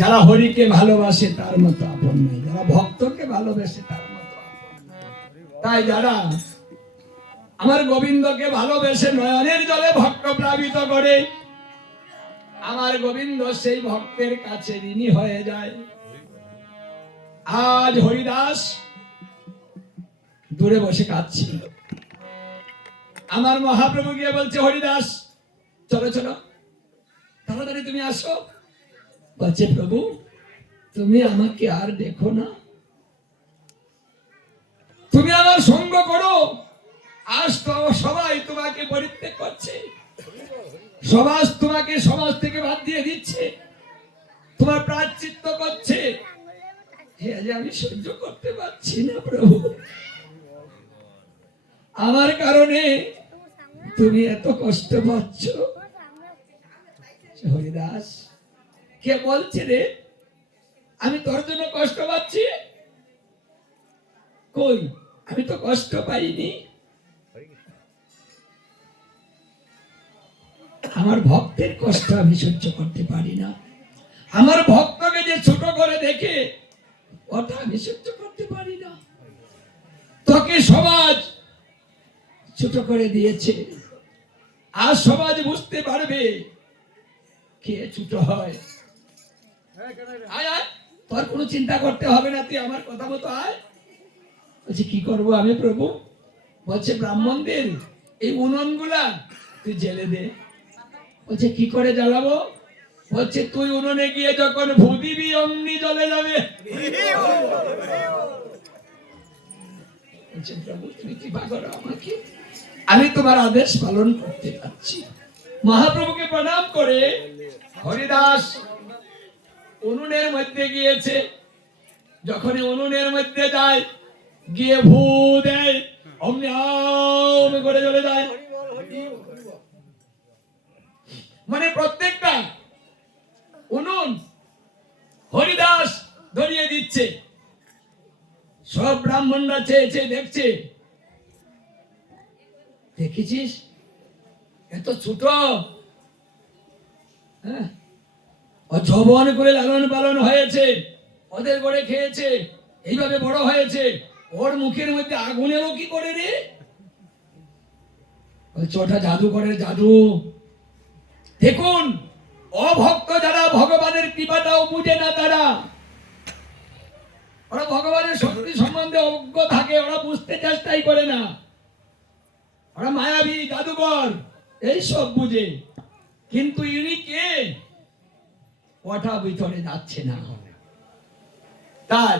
যারা হরিকে ভালোবাসে, তার মতো আপন নাই যারা ভক্তকে ভালোবাসে, তার মতো আপন। তাই যারা আমার গোবিন্দকে ভালোবেসে নয়নের জলে ভক্ত প্লাবিত করে, আমার গোবিন্দ সেই ভক্তের কাছে ঋণী হয়ে যায়। আজ হরিদাস দূরে বসে কাঁদছিল আমার মহাপ্রভু গিয়ে বলছে, হরিদাস, চলো চলো। তাড়াতাড়ি তুমি আসো। বলছে, প্রভু, তুমি আমাকে আর দেখো না। তুমি আমার সঙ্গ করো। আজ তো সবাই তোমাকে পরিত্যাগ করছে। সমাজ তোমাকে সমাজ থেকে বাদ দিয়ে দিচ্ছে। তোমার প্রাচিত্য করছে। আমি সহ্য করতে পারছি না, প্রভু। আমার কারণে তুমি এত কষ্ট পাচ্ছ। হরিদাস কে বলছে রে? আমি তোর জন্য কষ্ট পাচ্ছি? কই? আমি তো কষ্ট পাইনি। আমার ভক্তের কষ্ট আমি সহ্য করতে পারি না। আমার ভক্তকে যে ছোট করে দেখে, ওটা আমি সহ্য করতে পারি না। তোকে সমাজ ছোট করে দিয়েছে। আর সমাজ বুঝতে পারবে কে ছোট হয়। তোর চিন্তা করতে হবে না, তুই আমার কথা মতো আয়। বলছে, কি আমি প্রভু? বলছে, ব্রাহ্মণদের এই তুই জেলে দে। বলছে, কি করে জ্বালাবো? বলছে, তুই গিয়ে যখন অমনি জ্বলে যাবে। প্রভু আমি তোমার আদেশ পালন করতে পারছি মহাপ্রভুকে প্রণাম করে হরিদাস উনুনের মধ্যে গিয়েছে। যখনই উনুনের মধ্যে যায়, গিয়ে ভূ দেয়, অমনি আম করে চলে যায়। মানে প্রত্যেকটা উনুন হরিদাস ধরিয়ে দিচ্ছে। সব ব্রাহ্মণরা চেয়ে চেয়ে দেখছে। দেখেছিস? এত ছোট। হ্যাঁ? ও যৌবন করে লালন পালন হয়েছে, ওদের করে খেয়েছে, এইভাবে বড় হয়েছে, ওর মুখের মধ্যে আগুনেরও কি করে রে? বলছে ওটা জাদুকরের জাদু। দেখুন, অভক্ত যারা ভগবানের কৃপাটাও বুঝে না তারা, ওরা ভগবানের শক্তি সম্বন্ধে অজ্ঞ থাকে, ওরা বুঝতে চেষ্টাই করে না। ওরা মায়াবী জাদুকর এইসব বুঝে। কিন্তু ইনি কে? ওটা ভিতরে যাচ্ছে না। তাই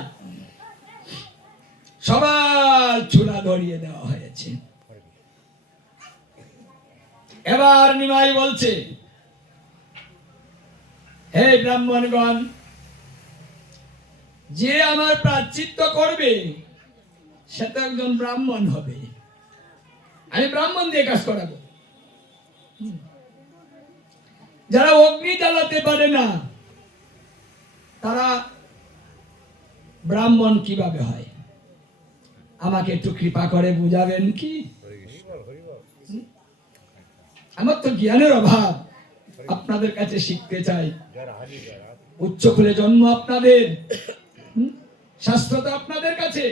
সবার চুলা ধরিয়ে দেওয়া হয়েছে। এবার নিমাই বলছে, হে ব্রাহ্মণগণ, যে আমার প্রাচিত্য করবে, সে তো একজন ব্রাহ্মণ হবে। আমি ব্রাহ্মণ দিয়ে কাজ করাবো। যারা অগ্নি জ্বালাতে পারে না তারা ব্রাহ্মণ কীভাবে হয়? আমাকে একটু কৃপা করে বুঝাবেন কি? আমার তো জ্ঞানের অভাব। আপনাদের কাছে শিখতে চাই। উচ্চ খুলে জন্ম আপনাদের। শাস্ত্র তো আপনাদের কাছে।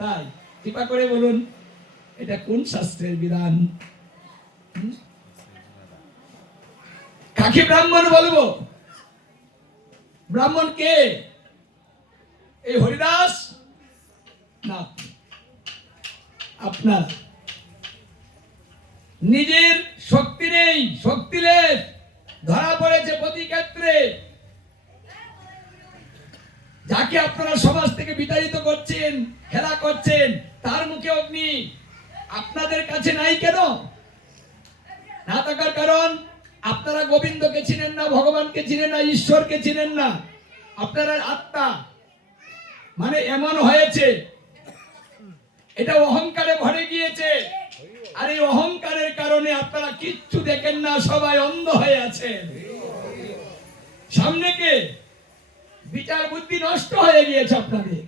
তাই কৃপা করে বলুন, এটা কোন শাস্ত্রের বিধান? কাকে ব্রাহ্মণ বলব? ব্রাহ্মণ কে? এই হরিদাস? না। আপনার। নিজের শক্তি নেই শক্তিলেশ ধরা পড়েছে প্রতি ক্ষেত্রে। যাকে আপনারা সমাজ থেকে বিতাড়িত করছেন খেলা করছেন, তার মুখে অগ্নি। আপনাদের কাছে নাই কেন? না থাকার কারণ? আপনারা গোবিন্দকে চিনেন না, ভগবানকে চিনেন না, ঈশ্বরকে চিনেন না, আপনারা আত্মা। মানে এমন হয়েছে, এটা অহংকারে ভরে গিয়েছে। আর এই অহংকারের কারণে আপনারা কিচ্ছু দেখেন না, সবাই অন্ধ হয়ে আছেন। সামনে কে? বিচার বুদ্ধি নষ্ট হয়ে গিয়েছে আপনাদের।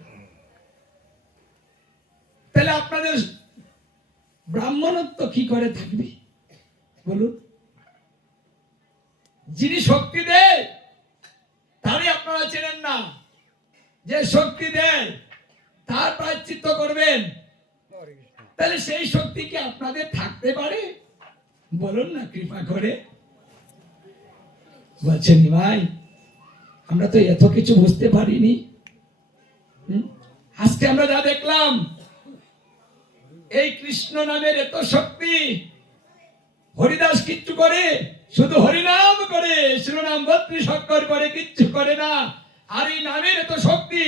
তাহলে আপনাদের ব্রাহ্মণত্ব কি করে থাকবে? বলুন। যিনি শক্তি দেয়, তারই আপনারা চেনেন না। যে শক্তি দেয়, তার প্রায়শ্চিত্ত করবেন। তাহলে সেই শক্তি কি আপনাদের থাকতে পারে? বলুন না কৃপা করে। বলছেন ভাই, আমরা তো এত কিছু বুঝতে পারিনি? আজকে আমরা যা দেখলাম, এই কৃষ্ণ নামের এত শক্তি, হরিদাস কিচ্ছু করে শুধু হরিনাম করে, শিরোনাম বত্রি সক্কর করে, কিচ্ছু করে না। আর এই নামের এত শক্তি,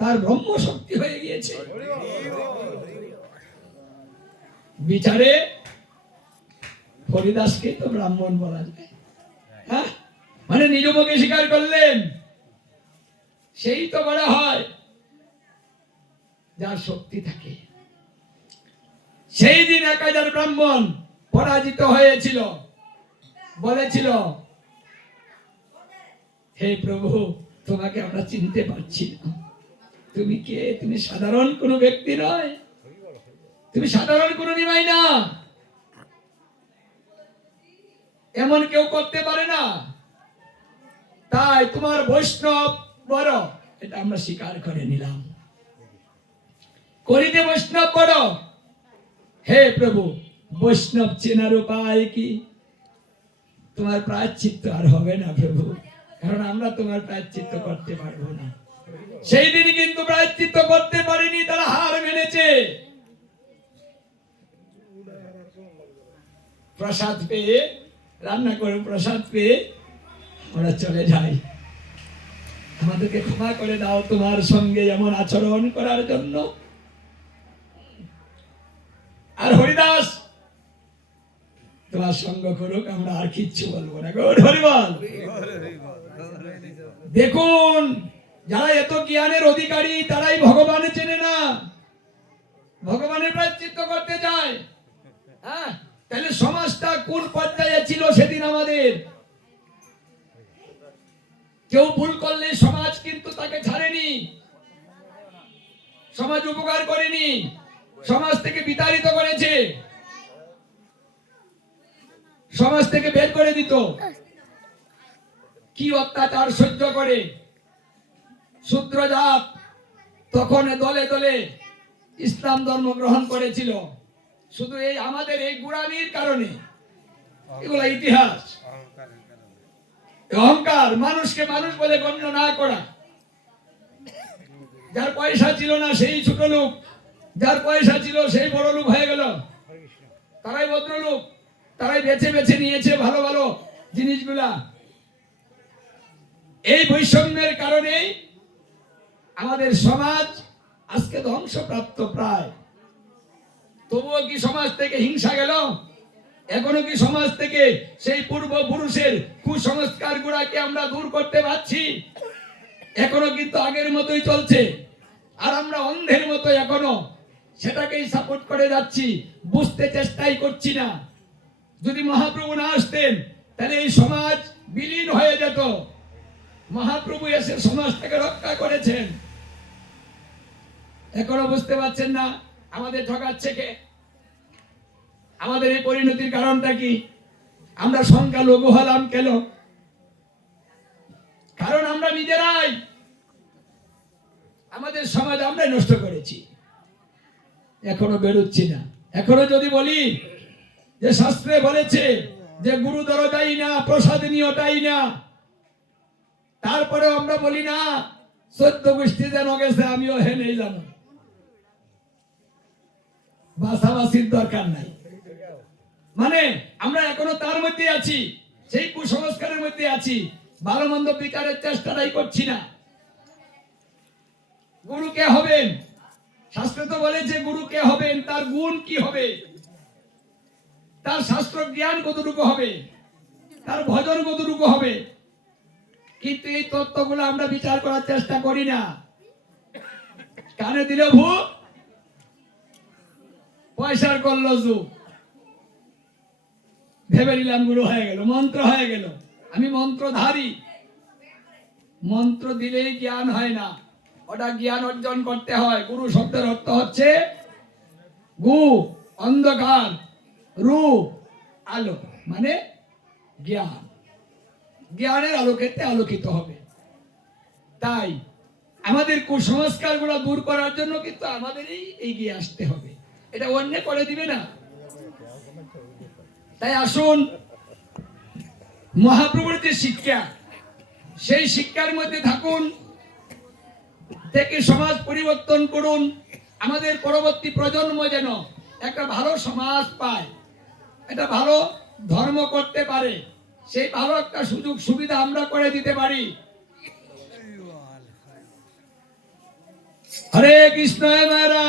তার ব্রহ্ম শক্তি হয়ে গিয়েছে। বিচারে হরিদাসকে তো ব্রাহ্মণ বলা যায়। হ্যাঁ? মানে নিজ মুখে স্বীকার করলেন। সেই তো বলা হয়, যার শক্তি থাকে। সেই দিন এক হাজার ব্রাহ্মণ পরাজিত হয়েছিল। বলেছিল, হে প্রভু, তোমাকে আমরা চিনতে পারছি না। তুমি কে? তুমি সাধারণ কোনো ব্যক্তি নয়। তুমি সাধারণ কোনো নিমাই না। এমন কেউ করতে পারে না। তাই তোমার বৈষ্ণব বড়। এটা আমরা স্বীকার করে নিলাম। করিতে বৈষ্ণব বড়। হে প্রভু, বৈষ্ণব চেনার উপায় কি? তোমার প্রায়শ্চিত্ত আর হবে না, প্রভু। কারণ আমরা তোমার প্রায়শ্চিত্ত করতে পারব না। সেই দিন কিন্তু প্রায়শ্চিত্ত করতে পারিনি, তারা হার মেনেছে। প্রসাদ পেয়ে, রান্না করে প্রসাদ পেয়ে আমরা চলে যাই। আমাদেরকে ক্ষমা করে দাও তোমার সঙ্গে এমন আচরণ করার জন্য। আর হরিদাস তোমার সঙ্গ করুক, আমরা আর কিচ্ছু বলব না। গো হরিবল। দেখুন, যারা এত জ্ঞানের অধিকারী, তারাই ভগবান চেনে না। ভগবানের প্রায়শ্চিত্ত করতে চায়। হ্যাঁ তাহলে সমাজটা কোন পর্যায়ে ছিল সেদিন আমাদের? কেউ ভুল করলে সমাজ কিন্তু তাকে ছাড়েনি। সমাজ উপকার করেনি। সমাজ থেকে বিতাড়িত করেছে। সমাজ থেকে বের করে দিত। কি অত্যাচার সহ্য করে? শূদ্র জাত তখন দলে দলে ইসলাম ধর্ম গ্রহণ করেছিল। শুধু এই আমাদের এই গুড়ামির কারণে। এগুলা ইতিহাস। অহংকার মানুষকে মানুষ বলে গণ্য না করা। যার পয়সা ছিল না সেই ছোট লোক, যার পয়সা ছিল সেই বড় লোক হয়ে গেল। তারাই ভদ্রলোক। তারাই বেছে বেছে নিয়েছে ভালো ভালো জিনিসগুলা। এই বৈষম্যের কারণেই আমাদের সমাজ আজকে ধ্বংসপ্রাপ্ত প্রায়। তবুও কি সমাজ থেকে হিংসা গেল? এখনও কি সমাজ থেকে সেই পূর্বপুরুষের কুসংস্কার গুড়াকে আমরা দূর করতে পারছি? এখনও কিন্তু আগের মতোই চলছে। আর আমরা অন্ধের মতো এখনও সেটাকেই সাপোর্ট করে যাচ্ছি। বুঝতে চেষ্টাই করছি না। যদি মহাপ্রভু না আসতেন, তাহলে এই সমাজ বিলীন হয়ে যেত। মহাপ্রভু এসে সমাজটাকে রক্ষা করেছেন। এখনও বুঝতে পারছেন না আমাদের ঠকাচ্ছে কে? আমাদের এই পরিণতির কারণটা কি? আমরা সংখ্যালঘু হলাম কেন? কারণ আমরা নিজেরাই আমাদের সমাজ আমরাই নষ্ট করেছি। এখনও বেরোচ্ছি না। এখনও যদি বলি যে শাস্ত্রে বলেছে যে গুরু দরদাই না প্রসাদ নিয়টাই না। তারপরে আমরা বলি, না সত্য গোষ্ঠী যেন গেছে, আমিও হে নেই জানো। বাসাবাসির দরকার নাই। মানে আমরা এখনও তার মধ্যে আছি, সেই কুসংস্কারের মধ্যে আছি। ভালো মন্দ বিচারের চেষ্টাটাই করছি না। গুরু কে হবেন? শাস্ত্র তো বলেছে, গুরু কে হবেন? তার গুণ কি হবে? তার শাস্ত্র জ্ঞান কতটুকু হবে? তার ভজন কতটুকু হবে? কিন্তু এই তত্ত্বগুলো আমরা বিচার করার চেষ্টা করি না। কানে দিলে ভূত পয়সার করল যুগ ভেবে নিলাম গুরু হয়ে গেল, মন্ত্র হয়ে গেল। আমি মন্ত্রধারী। মন্ত্র দিলেই জ্ঞান হয় না। ওটা জ্ঞান অর্জন করতে হয়। গুরু শব্দের অর্থ হচ্ছে গু, অন্ধকার। রু আলো মানে জ্ঞান। জ্ঞানের আলোকেতে আলোকিত হবে। তাই আমাদের কুসংস্কারগুলো দূর করার জন্য কিন্তু আমাদেরই এগিয়ে আসতে হবে। এটা অন্য করে দিবে না। তাই আসুন, মহাপ্রভুর যে শিক্ষা, সেই শিক্ষার মধ্যে থাকুন, থেকে সমাজ পরিবর্তন করুন। আমাদের পরবর্তী প্রজন্ম যেন একটা ভালো সমাজ পায়। একটা ভালো ধর্ম করতে পারে, সেই ভালো একটা সুযোগ, সুবিধা আমরা করে দিতে পারি। হরে কৃষ্ণ মায়েরা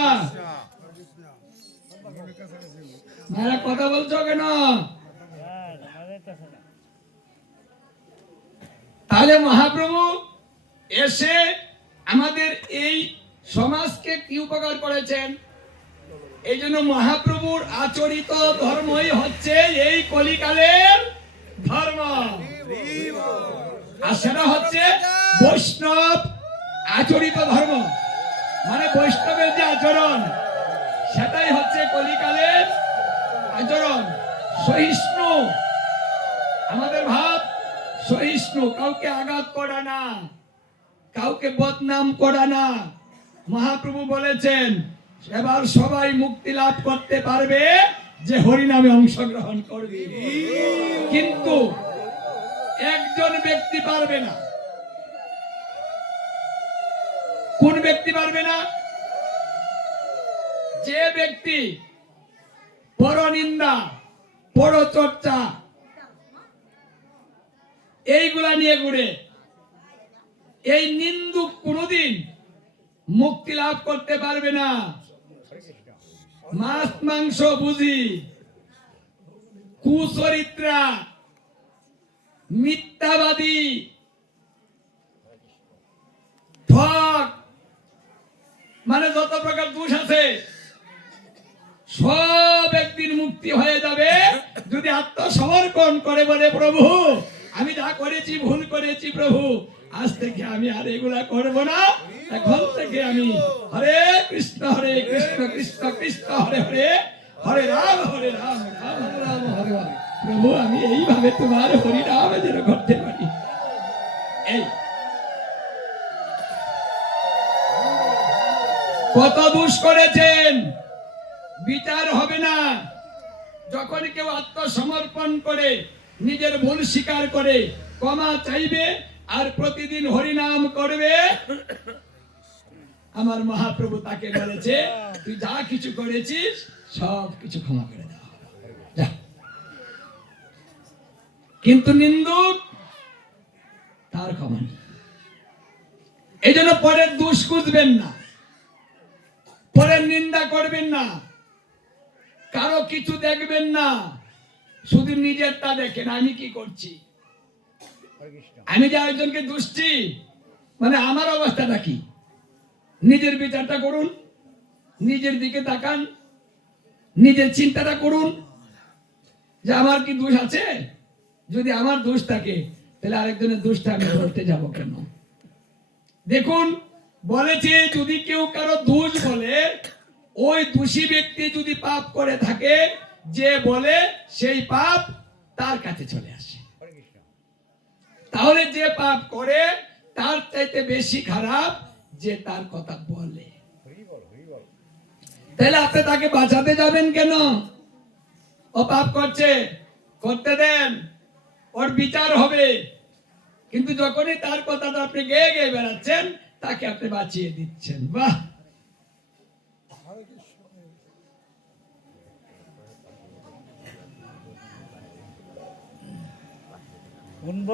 মায়েরা কথা বলছো কেন? তাহলে মহাপ্রভু এসে আমাদের এই সমাজকে কি উপকার করেছেন? এই জন্য মহাপ্রভুর আচরিত ধর্মই হচ্ছে এই কলিকালের ধর্ম। আর সেটা হচ্ছে বৈষ্ণব আচরিত ধর্ম। মানে বৈষ্ণবের যে আচরণ, সেটাই হচ্ছে কলিকালের আচরণ। সহিষ্ণু, আমাদের ভাব সহিষ্ণু, কাউকে আঘাত করা না, কাউকে বদনাম করা না। মহাপ্রভু বলেছেন এবার সবাই মুক্তি লাভ করতে পারবে যে হরিনামে অংশগ্রহণ করবে। কিন্তু একজন ব্যক্তি পারবে না। কোন ব্যক্তি পারবে না? যে ব্যক্তি পরনিন্দা, পরচর্চা, এইগুলা নিয়ে ঘুরে, এই নিন্দুক কোনোদিন মুক্তি লাভ করতে পারবে না। মাছ, মাংস বুঝি। কুচরিত্রা, মিথ্যাবাদী ঠক মানে যত প্রকার দোষ আছে, সব একদিন মুক্তি হয়ে যাবে যদি আত্মসমর্পণ করে বলে প্রভু, আমি যা করেছি ভুল করেছি প্রভু। আজ থেকে আমি আর এগুলা করব না। এখন থেকে আমি হরে কৃষ্ণ হরে কৃষ্ণ কৃষ্ণ কৃষ্ণ, হরে হরে হরে রাম হরে রাম রাম রাম, হরে হরে প্রভু, আমি এইভাবে তোমার হরি রাম যেন করতে পারি। এই। কত দুষ করেছেন? বিচার হবে না। যখন কেউ আত্মসমর্পণ করে, নিজের ভুল স্বীকার করে, ক্ষমা চাইবে আর প্রতিদিন হরিনাম করবে। আমার মহাপ্রভু তাকে বলেছে, তুই যা কিছু করেছিস, সব কিছু ক্ষমা করে। যা। কিন্তু নিন্দুক তার ক্ষমা নেই। এই জন্য পরের দুষ খুঁজবেন না। পরের নিন্দা করবেন না। কারও কিছু দেখবেন না। শুধু নিজেরটা দেখেন, আমি কি করছি? আমি যে আরেকজনকে দুষছি মানে আমার অবস্থাটা কি? নিজের বিচারটা করুন, নিজের দিকে তাকান, নিজের চিন্তাটা করুন যে আমার কি দোষ আছে? যদি আমার দোষ থাকে, তাহলে আরেকজনের দোষটা আমি বলতে যাব কেন? দেখুন, বলেছে যদি কেউ কারও দোষ বলে, ওই দোষী ব্যক্তি যদি পাপ করে থাকে, যে বলে সেই পাপ তার কাছে চলে আসে। তাহলে যে পাপ করে, তার চাইতে বেশি খারাপ যে তার কথা বলে। তাহলে আপনি তাকে বাঁচাতে যাবেন কেন? ও পাপ করছে, করতে দেন, ওর বিচার হবে। কিন্তু যখনই তার কথাটা আপনি গেয়ে গেয়ে বেড়াচ্ছেন, তাকে আপনি বাঁচিয়ে দিচ্ছেন। বাহ! শুনব?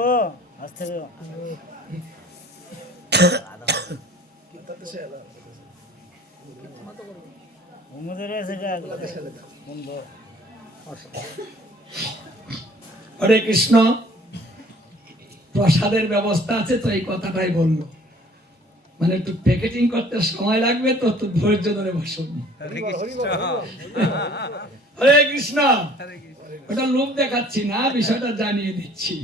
হরে কৃষ্ণ। প্রসাদের ব্যবস্থা আছে তো এই কথাটাই বলল মানে একটু প্যাকেটিং করতে সময় লাগবে তো একটু ধৈর্য ধরে বসুন। হরে কৃষ্ণ। ওটা লোক দেখাচ্ছি না বিষয়টা জানিয়ে দিচ্ছি।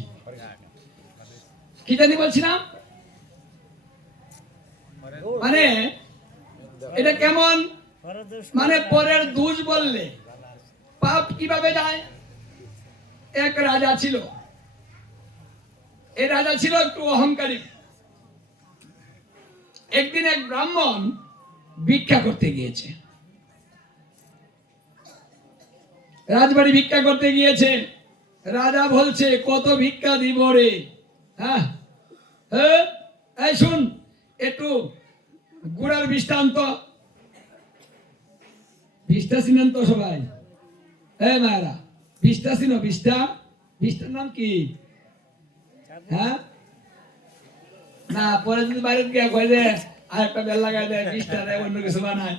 কি জানি বলছিলাম? মানে এটা কেমন? মানে পরের দুষ বললে, পাপ কীভাবে যায়? এক রাজা ছিল। এই রাজা ছিল একটু অহংকারী। একদিন এক ব্রাহ্মণ ভিক্ষা করতে গিয়েছে। রাজবাড়ি ভিক্ষা করতে গিয়েছে। রাজা বলছে, কত ভিক্ষা দিব রে? হ্যাঁ? হ্যাঁ? এই শুন, একটু গুড়ার বিষ্টা চিনেন তো সবাই? মায়েরা বিষ্টা চিনো বিষ্টা বিষ্টার নাম কি? হ্যাঁ? না, পরে যদি বাইরে গিয়ে কয়ে দে আর একটা বেল লাগাই দেয় বিষ্টা দেয় অন্য কিছু বানায়।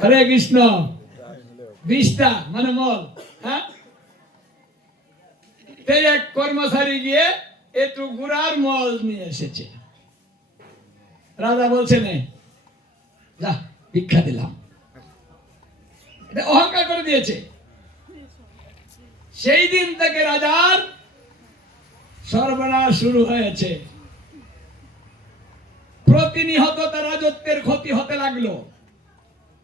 হরে কৃষ্ণ। বিষ্টা মানে মল হ্যাঁ? এক কর্মচারী গিয়ে একটু গুড়ার মল নিয়ে এসেছে। রাজা বলছে, নে, যা, ভিক্ষা দিলাম। এটা অহংকার করে দিয়েছে। সেই দিন থেকে রাজার সর্বনাশ শুরু হয়েছে। প্রতিনিহত তার রাজত্বের ক্ষতি হতে লাগল।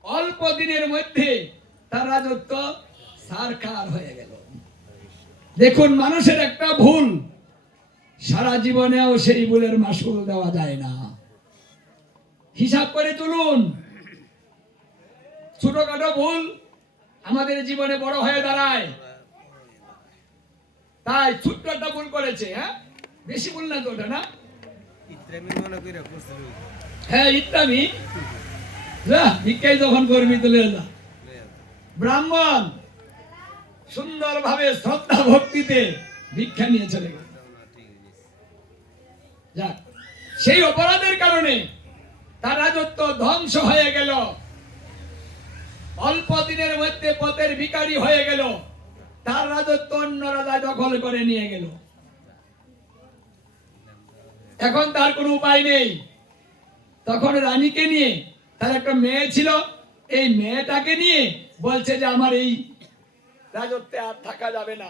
অল্প দিনের মধ্যে তার রাজত্ব সারকার হয়ে গেল। দেখুন, মানুষের একটা ভুল। সারা জীবনেও সেই ভুলের মাসুল দেওয়া যায় না। হিসাব করে তুলুন। ছোটখাটো ভুল আমাদের জীবনে বড় হয়ে দাঁড়ায়। তাই ছোট্ট একটা ভুল করেছে হ্যাঁ? বেশি ভুল না তো ওটা না? ইত্রামি হ্যাঁ ইত্যাদি ভিক্ষাই যখন করবি তুলে যা। ব্রাহ্মণ সুন্দরভাবে শ্রদ্ধা ভক্তিতে ভিক্ষা নিয়ে চলে গেল। সেই অপরাধের কারণে তার রাজত্ব ধ্বংস হয়ে গেল। অল্প দিনের মধ্যে পথের ভিখারি হয়ে গেল। তার রাজত্ব অন্য রাজা দখল করে নিয়ে গেল। এখন তার কোনো উপায় নেই। তখন রানীকে নিয়ে তার একটা মেয়ে ছিল। এই মেয়েটাকে নিয়ে বলছে যে, আমার এই রাজত্বে আর থাকা যাবে না।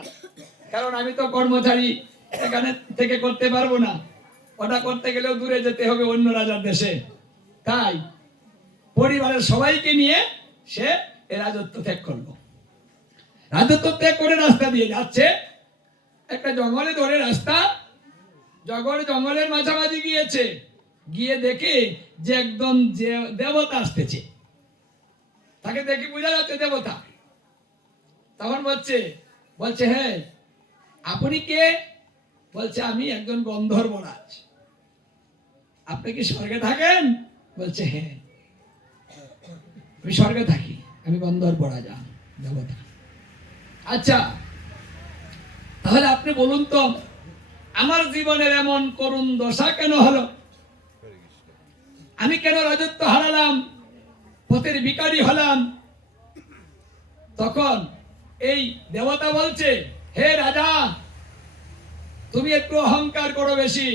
কারণ আমি তো কর্মচারী, এখানে থেকে করতে পারব না। ওটা করতে গেলেও দূরে যেতে হবে অন্য রাজার দেশে। তাই পরিবারের সবাইকে নিয়ে সে রাজত্ব ত্যাগ করল। রাজত্ব ত্যাগ করে রাস্তা দিয়ে যাচ্ছে। একটা জঙ্গলে ধরে রাস্তা জঙ্গল জঙ্গলের মাঝামাঝি গিয়েছে। গিয়ে দেখে যে একদম যে দেবতা আসতেছে। তাকে দেখে বোঝা যাচ্ছে দেবতা। তখন বলছে বলছে হ্যাঁ আপনি কে? বলছে, আমি একজন গন্ধর্বরাজ। আপনি কি স্বর্গে থাকেন? বলছে হ্যাঁ। আমি স্বর্গে থাকি। আমি গন্ধর্বরাজ আমি দেবতা। আচ্ছা তাহলে আপনি বলুন তো, আমার জীবনের এমন করুণ দশা কেন হলো? আমি কেন রাজত্ব হারালাম? পথের ভিকারি হলাম? তখন এই দেবতা বলছে, হে রাজা, তুমি একটু অহংকার করো বেশি।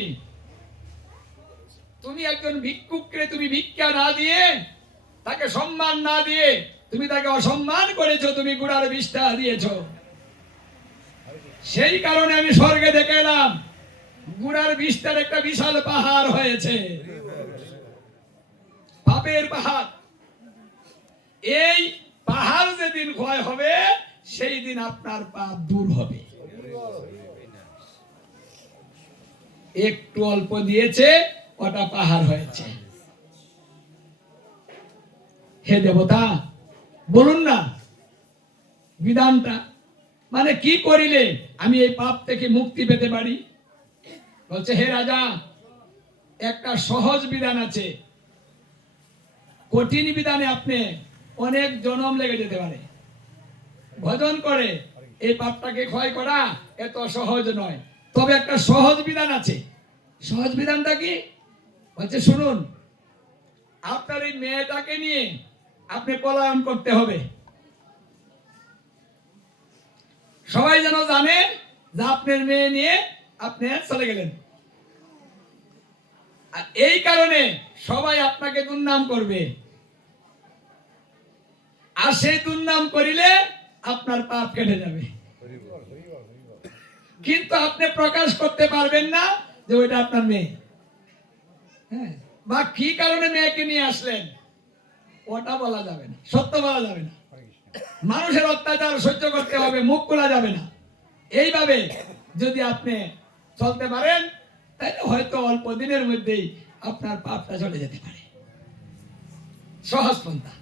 তুমি একজন ভিক্ষুককে তুমি ভিক্ষা না দিয়ে, তাকে সম্মান না দিয়ে, তুমি তাকে অসম্মান করেছ, তুমি গুড়ার বিষ্ঠা দিয়েছ। সেই কারণে আমি স্বর্গে দেখে এলাম গুড়ার বিস্তার একটা বিশাল পাহাড় হয়েছে। পাপের পাহাড়। এই পাহাড় যেদিন ক্ষয় হবে, সেই দিন আপনার পাপ দূর হবে। একটু অল্প দিয়েছে ওটা পাহাড় হয়েছে? হে দেবতা, বলুন না, বিধানটা। মানে কি করিলে আমি এই পাপ থেকে মুক্তি পেতে পারি? বলছে, হে রাজা, একটা সহজ বিধান আছে। কঠিন বিধানে আপনি অনেক জনম লেগে যেতে পারে। ভজন করে, এই পাপটাকে ক্ষয় করা এত সহজ নয়। তবে একটা সহজ বিধান আছে। সহজ বিধানটা কি? বলছে, শুনুন, আপনার এই মেয়েটাকে নিয়ে আপনি পলায়ন করতে হবে। সবাই যেন জানে যে আপনার মেয়ে নিয়ে আপনি চলে গেলেন। আর এই কারণে সবাই আপনাকে দুর্নাম করবে। আর সেই দুর্নাম করিলে আপনার পাপ কেটে যাবে। কিন্তু আপনি প্রকাশ করতে পারবেন না যে ওইটা আপনার মেয়ে। হ্যাঁ। বা কি কারণে মেয়েকে নিয়ে আসলেন? ওটা বলা যাবে না, সত্য বলা যাবে না। মানুষের অত্যাচার সহ্য করতে হবে, মুখ খোলা যাবে না। এইভাবে যদি আপনি চলতে পারেন, তাহলে হয়তো অল্প দিনের মধ্যেই আপনার পাপটা চলে যেতে পারে। সহজ পন্থা।